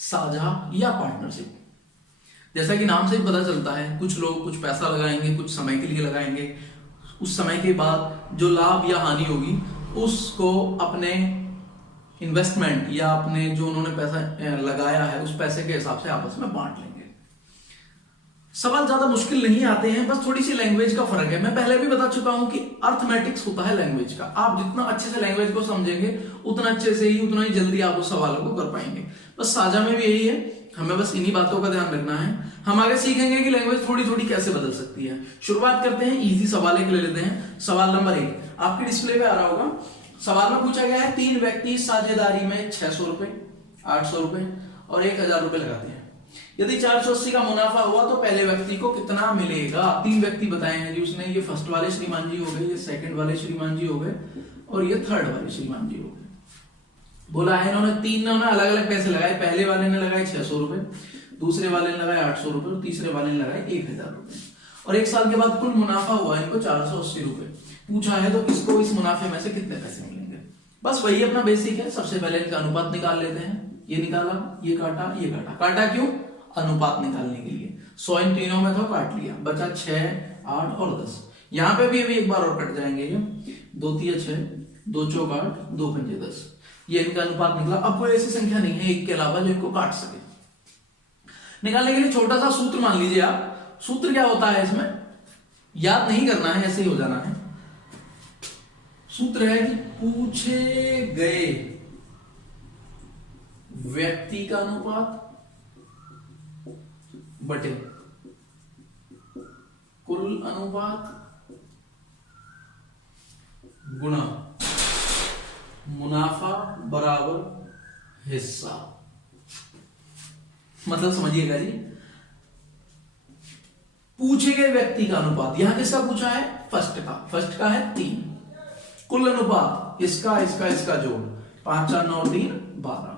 साझा या पार्टनरशिप। जैसा कि नाम से ही पता चलता है, कुछ लोग कुछ पैसा लगाएंगे, कुछ समय के लिए लगाएंगे, उस समय के बाद जो लाभ या हानि होगी उसको अपने इन्वेस्टमेंट या अपने जो उन्होंने पैसा लगाया है उस पैसे के हिसाब से आपस में बांट लेंगे। सवाल ज्यादा मुश्किल नहीं आते हैं, बस थोड़ी सी लैंग्वेज का फर्क है। मैं पहले भी बता चुका हूं कि अर्थमेटिक्स होता है लैंग्वेज का। आप जितना अच्छे से लैंग्वेज को समझेंगे उतना अच्छे से ही, उतना ही जल्दी आप उस सवालों को कर पाएंगे। बस साझा में भी यही है, हमें बस इन्हीं बातों का ध्यान रखना है। हम आगे सीखेंगे कि लैंग्वेज थोड़ी थोड़ी कैसे बदल सकती है। शुरुआत करते हैं, इजी सवाल एक ले लेते हैं। सवाल नंबर 1 आपके डिस्प्ले पे आ रहा होगा। सवाल में पूछा गया है 3 व्यक्ति साझेदारी में 600 रुपए, 800 रुपए और 1000 रुपए लगाते हैं। यदि 480 का मुनाफा हुआ तो पहले व्यक्ति को कितना मिलेगा? 3 व्यक्ति बताए हैं जी उसने। ये फर्स्ट वाले श्रीमान जी हो गए, ये सेकंड वाले श्रीमान जी हो गए और ये थर्ड वाले श्रीमान जी हो गए। बोला है इन्होंने, तीनों ने अलग अलग पैसे लगाए। पहले वाले ने लगाए 600 रुपए, दूसरे वाले ने लगाए 800 रुपए और तीसरे वाले ने लगाए 1000 रुपए। और 1 साल के बाद कुल मुनाफा हुआ इनको 480 रुपए। पूछा है तो किसको इस मुनाफे में से कितने पैसे मिलेंगे? बस वही अपना बेसिक है। सबसे पहले इनका अनुपात निकाल लेते हैं। ये निकाला, ये काटा, ये काटा। काटा क्यों? अनुपात निकालने के लिए। 100 इन तीनों में तो काट लिया, बचा 6, 8 और 10। यहां पे भी अभी एक बार और कट जाएंगे। ये 2 3 6, 2 चौक 8, 2 पंजे 10। ये इनका अनुपात निकला। अब कोई ऐसी संख्या नहीं है एक के अलावा जो इनको काट सके। निकालने के लिए छोटा सा सूत्र मान लीजिए आप। सूत्र क्या होता है इसमें? याद नहीं करना है, ऐसे ही हो जाना है। सूत्र है कि पूछे गए व्यक्ति का अनुपात बटे कुल अनुपात गुणा मुनाफा बराबर हिस्सा। मतलब समझिएगा जी, पूछे गए व्यक्ति का अनुपात, यहां किसका पूछा है? फर्स्ट का। फर्स्ट का है 3। कुल अनुपात इसका इसका इसका जोड़ 5 4 9 3 12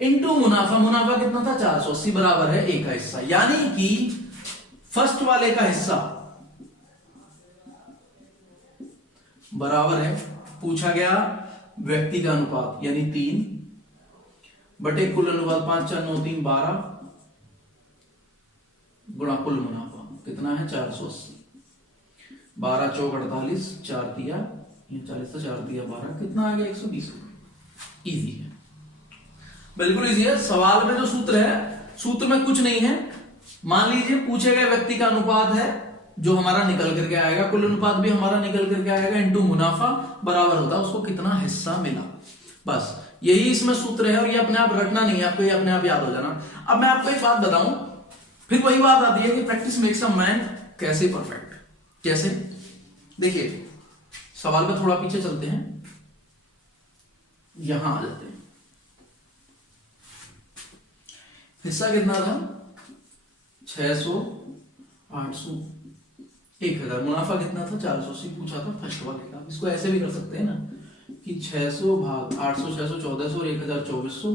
इंटू मुनाफा। मुनाफा कितना था? 480 बराबर है A का हिस्सा। यानी कि फर्स्ट वाले का हिस्सा बराबर है पूछा गया व्यक्ति का अनुपात यानी 3 बटे कुल अनुपात 5 4 9 3 12 गुणा कुल मुनाफा कितना है? 480। 12 चौक 48, 4 दिया 40 था, 4 दिया 12, कितना आ गया? 120 रुपए। इजी है, बिल्कुल इजी है। सवाल में जो सूत्र है, सूत्र में कुछ नहीं है। मान लीजिए पूछे गए व्यक्ति का अनुपात है जो हमारा निकल करके आएगा, कुल अनुपात भी हमारा निकल करके आएगा, इंटू मुनाफा बराबर होता है उसको कितना हिस्सा मिला। बस यही इसमें सूत्र है और ये अपने आप रटना नहीं है आपको, ये अपने आप याद हो जाना। अब मैं आपको एक बात बताऊं, फिर वही बात आती है कि प्रैक्टिस मेक्स अ मैन कैसे परफेक्ट। कैसे? देखिए सवाल में थोड़ा पीछे चलते हैं, यहां आ जाते हैं। हिस्सा कितना था? 600, 800, 1000। मुनाफा कितना था? 480 पूछा था फर्स्ट वाले का। इसको ऐसे भी कर सकते हैं ना कि 600 भाग 800, 600 1400 और 1000 2400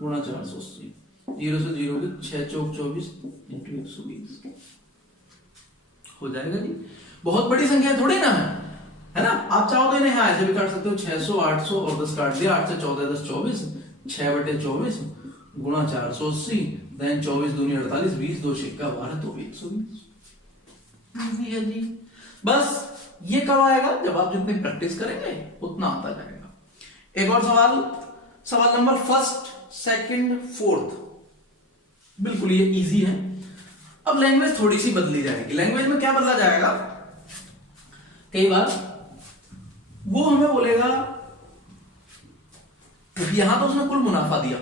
गुणा 480। 0 से 0 की 6 चौक 24 इंटू 120 हो जाएगा जी। बहुत बड़ी संख्या थोड़ी ना है ना? आप चाहो तो इन्हें ऐसे भी काट सकते हो। 600, 800 और 10 काट दिया। 8 से 14 10 24, 6 बटे 24 गुणा 480, देन 24 दूनी 48, 20 2 सिक्का 12 तो 120। इजी है जी। बस ये कब आएगा? जब आप जितनी प्रैक्टिस करेंगे उतना आता जाएगा। एक और सवाल, सवाल नंबर 1, 2, 4 बिल्कुल ये इजी है। अब लैंग्वेज थोड़ी सी बदली जाएगी। लैंग्वेज में क्या बदला जाएगा? कई बार वो हमें बोलेगा, यहां तो उसने कुल मुनाफा दिया,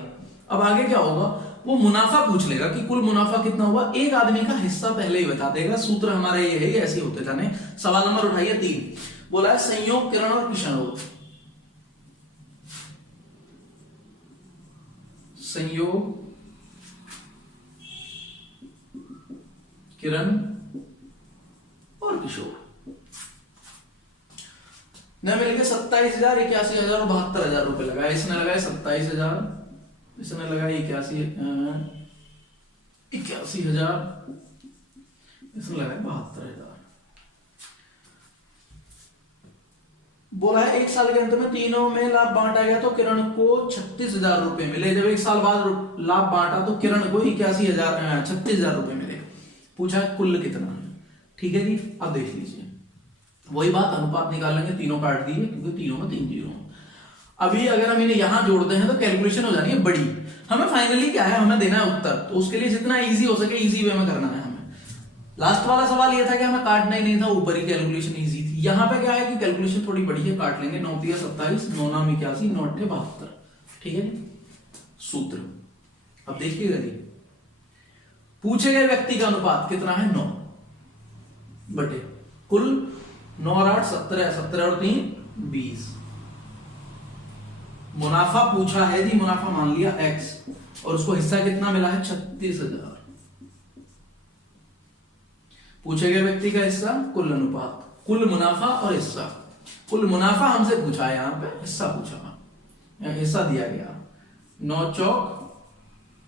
अब आगे क्या होगा? वो मुनाफा पूछ लेगा कि कुल मुनाफा कितना हुआ। एक आदमी का हिस्सा पहले ही बता देगा। सूत्र हमारा ये है, ऐसे होते जाने। सवाल नंबर उठाइए 3। बोला है संयोग किरण और किशन हो। संयोग किरण और किशोर ने मिलकर 27,000, 81,000 और 72,000 रुपए लगाए। इसने लगाए 27,000, इसने लगाए 81,000, इसने लगाए 72,000। बोला है एक साल के अंत में तीनों में लाभ बांटा गया तो किरण को 36,000 रुपए मिले। जब एक साल बाद लाभ बांटा तो किरण को 36,000 रुपए मिले। पूछा है कुल कितना है। ठीक है जी, अब देख लीजिए वही बात, अनुपात निकालेंगे, तीनों काट दिए क्योंकि तीनों में 3 जीरो। अभी अगर हम इन्हें यहां जोड़ते हैं तो कैलकुलेशन हो जानी है बड़ी। हमें फाइनली क्या है, हमें देना है उत्तर, तो उसके लिए जितना इजी हो सके इजी वे में करना है हमें। लास्ट वाला सवाल ये था कि हमें काटना ही नहीं था, ऊपर ही कैलकुलेशन इजी थी। यहाँ पे क्या है कि कैलकुलेशन थोड़ी बड़ी है, काट लेंगे। 9 3 27, 9 9 81, 9 8 72। ठीक है, सूत्र अब देखिएगा जी, पूछे गए व्यक्ति का अनुपात कितना है 9 बटे कुल 9 और 8 17, 17 और 3 20। मुनाफा पूछा है जी, मुनाफा मान लिया x और उसको हिस्सा कितना मिला है 36,000। पूछे गए व्यक्ति का हिस्सा, कुल अनुपात, कुल मुनाफा और हिस्सा। कुल मुनाफा हमसे पूछा है, यहां पे हिस्सा पूछा, हिस्सा दिया गया 9 चौक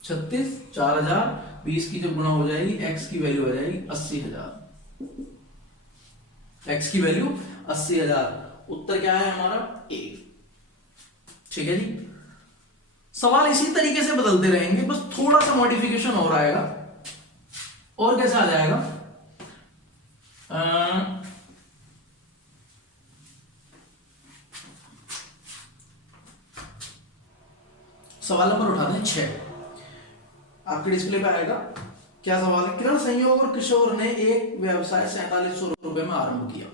36, 4000, 20 की जब गुणा हो जाएगी x की वैल्यू आ जाएगी 80,000। x की वैल्यू 80,000। उत्तर क्या है हमारा A। ठीक है जी, सवाल इसी तरीके से बदलते रहेंगे, बस थोड़ा सा मॉडिफिकेशन और आएगा। और कैसा आ जाएगा, सवाल नंबर उठाते हैं 6, आपके डिस्प्ले पे आएगा। क्या सवाल है, किरण, संयोग और किशोर ने एक व्यवसाय 4700 रुपए में आरंभ किया।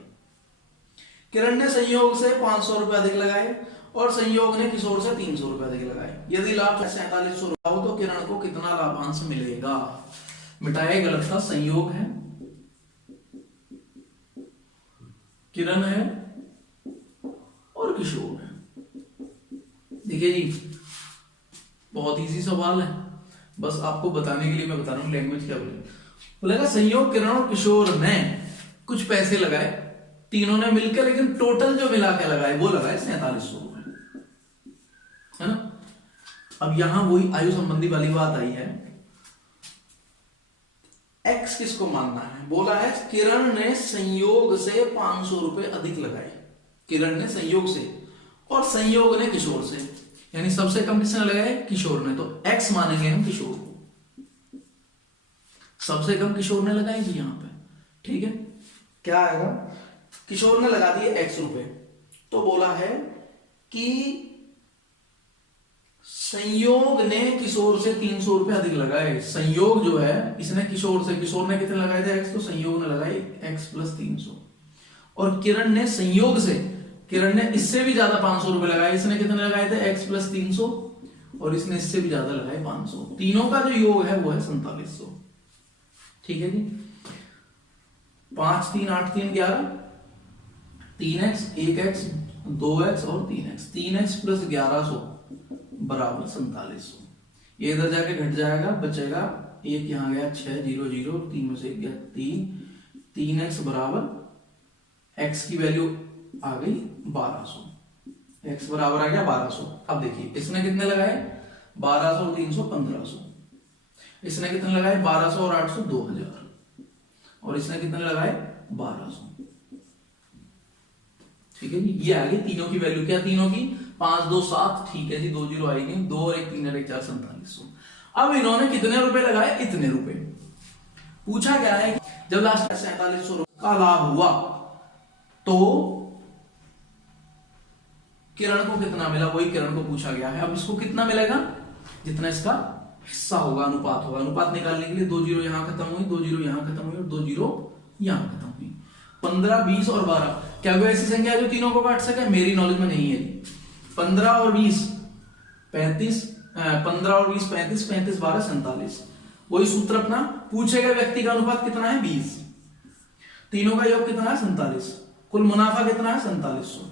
किरण ने संयोग से 500 रुपए अधिक लगाए और संयोग ने किशोर से 300 रुपए अधिक लगाए। यदि लाभ 4700 रुपए हो तो किरण को कितना लाभांश मिलेगा। मिटाया गलत था, संयोग है, किरण है और किशोर है। देखिए जी, बहुत इजी सवाल है, बस आपको बताने के लिए मैं बता रहा हूं लैंग्वेज क्या बोलेगा। संयोग, किरण और किशोर ने कुछ पैसे लगाए, तीनों ने मिलकर, लेकिन टोटल जो मिला के लगाए वो लगाए 4700 रुपए, है ना। अब यहां वही आयु संबंधी वाली बात आई है, x किसको मानना है। बोला है किरण ने संयोग से 500 रुपए अधिक लगाए, किरण ने संयोग से, और संयोग ने किशोर से, यानी सबसे कम किसने लगाए, किशोर ने। तो x मानेंगे हम किशोर को, सबसे कम किशोर ने लगाए जी यहां पे। ठीक है, क्या आएगा, किशोर ने लगा दिए x रुपए, तो बोला है कि संयोग ने किशोर से 300 रुपए अधिक लगाए। संयोग जो है इसने किशोर से, किशोर ने कितने लगाए थे x, तो संयोग ने लगाए x + 300। और किरण ने संयोग से, किरण ने इससे भी ज्यादा 500 रुपए लगाए, इसने कितने लगाए थे x + 300, और इसने इससे भी ज्यादा लगाए 500। तीनों का जो योग है वो है 4700। ठीक है जी, 5 3 8 3 11, 3x 1x 2x और 3x, 3x + 1100 बराबर 4700। ये इधर जाके घट जाएगा, बचेगा 1, यहां गया 6 0 0, 3 में से 1 गया 3, 3x बराबर x की वैल्यू आ गई 1200, x बराबर आ गया 1200। अब देखिए इसने कितने लगाए, 1200 और 300 1500, इसने कितने लगाए 1200 और 800 2000, और इसने कितने लगाए 1200। ठीक है जी, ये आ गई तीनों की वैल्यू। क्या तीनों की, 5 2 7, ठीक है जी, 2 जीरो आएगी, 2 और 1 3 और 1 4 4700। अब इन्होंने कितने रुपए लगाए, इतने रुपए। पूछा गया है कि जब लास्ट 4700 रुपए का लाभ हुआ तो किरण को कितना मिला, वही किरण को पूछा गया है। अब इसको कितना मिलेगा, जितना इसका हिस्सा होगा, अनुपात होगा। अनुपात निकालने के लिए 2 जीरो यहां खत्म हुई, 2 जीरो यहां खत्म हुई और 2 जीरो यहां खत्म हुई। 15 20 और 12, क्या कोई ऐसी संख्या है जो तीनों को काट सके, मेरी नॉलेज में नहीं है। 15 और 20 35, 15 और 20 35, 35 12 47। वही सूत्र अपना, पूछे गए व्यक्ति का अनुपात कितना है 20, तीनों का योग कितना है 47, कुल मुनाफा कितना है 4700।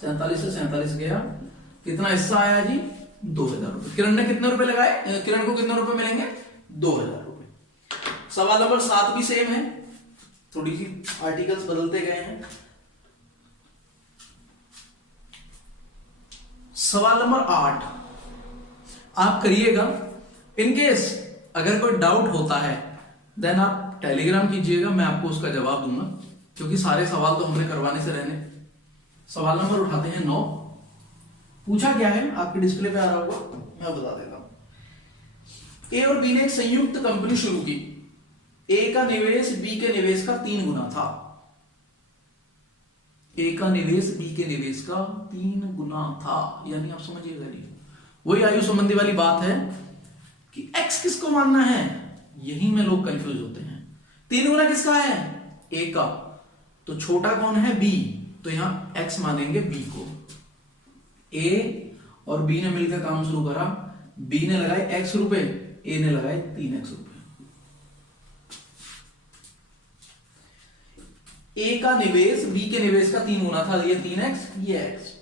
47 से 47 गया, कितना हिस्सा आया जी 2000 रुपए। किरण ने कितने रुपए लगाए, किरण को कितने रुपए मिलेंगे 2000 रुपए। सवाल नंबर 7 भी सेम है, थोड़ी सी आर्टिकल्स बदलते गए हैं। सवाल नंबर 8 आप करिएगा। इनकेस अगर कोई डाउट होता है देन आप टेलीग्राम कीजिएगा, मैं आपको उसका जवाब दूंगा, क्योंकि सारे सवाल तो हमने करवाने से रहने। सवाल नंबर उठाते हैं 9। पूछा क्या है, आपके डिस्प्ले पे आ रहा होगा, मैं बता देता हूं। ए और बी ने एक संयुक्त कंपनी शुरू की। ए का निवेश बी के निवेश का 3 गुना था। ए का निवेश बी के निवेश का 3 गुना था, यानी आप समझिएगा नहीं, वही आयु संबंधी वाली बात है कि एक्स किसको मानना है, यही में लोग कंफ्यूज होते हैं। 3 गुना किसका है, ए का, तो छोटा कौन है, बी, तो यहां एक्स मानेंगे बी को। ए और बी ने मिलकर काम शुरू करा, बी ने लगाए x रुपए, ए ने लगाए 3x रुपए। ए का निवेश बी के निवेश का 3 गुना था, ये 3x, ये x।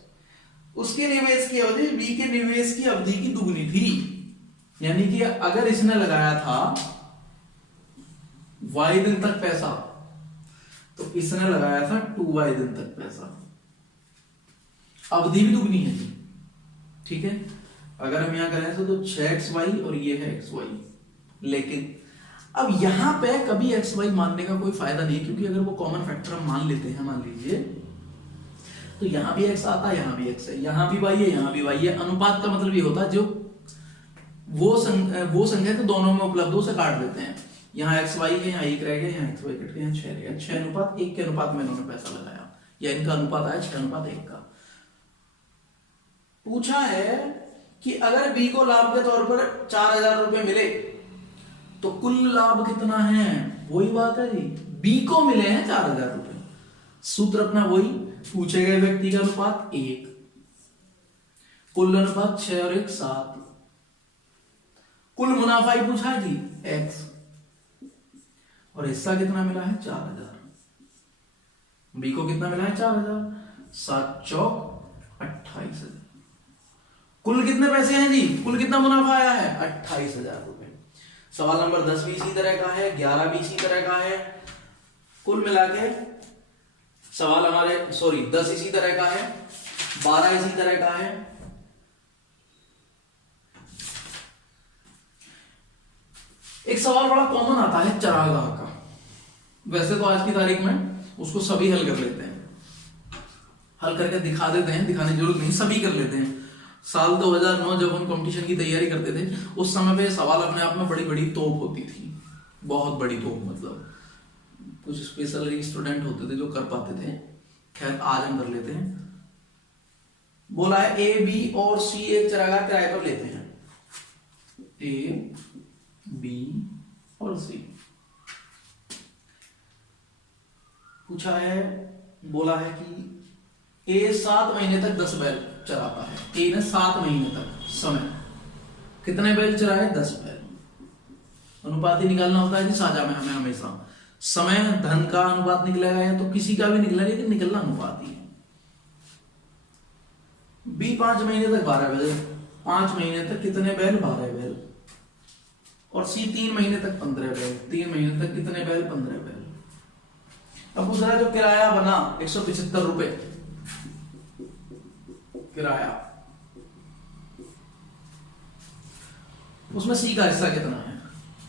उसके निवेश की अवधि बी के निवेश की अवधि की दुगनी थी, यानी कि अगर इसने लगाया था y दिन तक पैसा, तो इसने लगाया था 2y दिन तक पैसा। अवधि भी दुगनी है जी, ठीक है। अगर हम यहां करें तो 6xy और ये है xy, लेकिन अब यहां पे कभी xy मानने का कोई फायदा नहीं, क्योंकि अगर वो कॉमन फैक्टर हम मान लेते हैं, मान लीजिए, तो यहां भी x आता है, यहां भी x है, यहां भी y है, यहां भी y है। अनुपात का मतलब ये होता है जो वो संख्या तो दोनों में उपलब्ध हो, उसे काट देते हैं। यहाँ xy है, यहाँ 1 रह गया, यहाँ xy कट गया, 6 रह गया, 6:1 के अनुपात में इन्होंने पैसा लगाया, या इनका अनुपात आया 6:1 का। पूछा है कि अगर बी को लाभ के तौर पर 4000 रुपए मिले तो कुल लाभ कितना है, वही बात है जी, बी को मिले हैं 4000 रुपए। सूत्र अपना वही, पूछे गए व्यक्ति का अनुपात 1, कुल अनुपात 6 और 1 7, कुल मुनाफा ही पूछा जी x, और हिस्सा कितना मिला है 4000। बी को कितना मिला है 4000, 7 चौक 28,000। कुल कितने पैसे हैं जी, कुल कितना मुनाफा आया है 28,000 रुपए। सवाल नंबर 10 भी इसी तरह का है, 11 भी इसी तरह का है, कुल मिला के सवाल हमारे 10 इसी तरह का है, 12 इसी तरह का है। एक सवाल बड़ा कॉमन आता है चरागाह का, वैसे तो आज की तारीख में उसको सभी हल कर लेते हैं, हल करके दिखा देते हैं, दिखाने की जरूरत नहीं, सभी कर लेते हैं। साल 2009 जब हम कंपटीशन की तैयारी करते थे, उस समय पे सवाल अपने आप में बड़ी बड़ी तोप होती थी, बहुत बड़ी तोप, मतलब कुछ स्पेशल स्टूडेंट होते थे जो कर पाते थे। खैर आज हम कर लेते हैं। बोला है ए बी और सी एक चरागाह किराए पर लेते हैं, ए बी और सी। पूछा है, बोला है कि ए 7 महीने तक 10 बैल चराता है। ए ने 7 महीने तक समय कितने बैल चराए, 10 बैल। अनुपात ही निकालना होता है जी साझा में हमें हमेशा, समय धन का अनुपात निकलेगा या तो किसी का भी निकला, लेकिन निकलना अनुपात ही है। बी 5 महीने तक 12 बैल, 5 महीने तक कितने बैल, 12 बैल। और सी 3 महीने तक 15 बैल, 3 महीने तक कितने बैल, 15 बैल। अब पूछ रहा है जो किराया बना 175 रुपए किराया, उसमें सी का हिस्सा कितना है।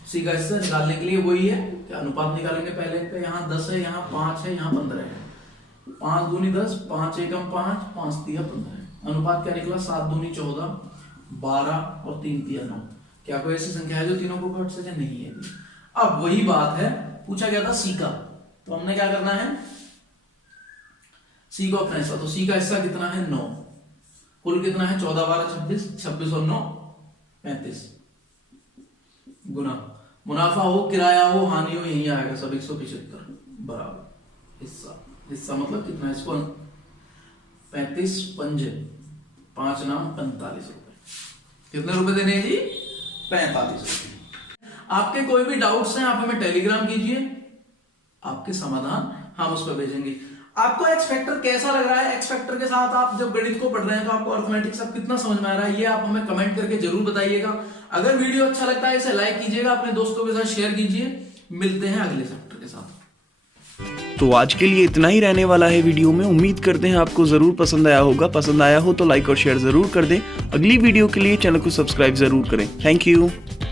सी का हिस्सा निकालने के लिए वही है कि अनुपात निकालेंगे पहले पे, यहाँ 10 है, यहाँ 5 है, यहाँ 15 है। 5 दूनी 10, 5 एकम 5, 5 तिया 15। अनुपात क्या निकला, 7 दूनी 14, 12 और 3 तिया 9। क्या कोई ऐसी संख्या है जो तीनों को घट सके, नहीं है। अब वही बात है, पूछा गया था सी का, तो हमने क्या करना है, सी को अपना हिस्सा, तो सी का हिस्सा कितना है 9, कुल कितना है 14 12 26, 26 और 9 35 गुना मुनाफा हो, किराया हो, हानि हो, यही आएगा सब 175 बराबर हिस्सा। हिस्सा मतलब कितना है, इसको 35 पंजे 5 नाम 45 रुपए। कितने रुपए देने हैं जी, 45 रुपए। आपके कोई भी डाउट्स हैं आप हमें टेलीग्राम कीजिए, आपके समाधान हम उस पर भेजेंगे। आपको एक्स फैक्टर कैसा लग रहा है, एक्स फैक्टर के साथ आप जब गणित को पढ़ रहे हैं तो आपको अर्थमेटिक सब कितना समझ में आ रहा है, ये आप हमें कमेंट करके जरूर बताइएगा। अगर वीडियो अच्छा लगता है इसे लाइक कीजिएगा, अपने दोस्तों के साथ शेयर कीजिए। मिलते हैं अगले चैप्टर के साथ। तो आज के लिए इतना ही रहने वाला है वीडियो में। उम्मीद करते हैं आपको जरूर पसंद आया होगा। पसंद आया हो तो लाइक और शेयर जरूर कर दें। अगली वीडियो के लिए चैनल को सब्सक्राइब जरूर करें। Thank you.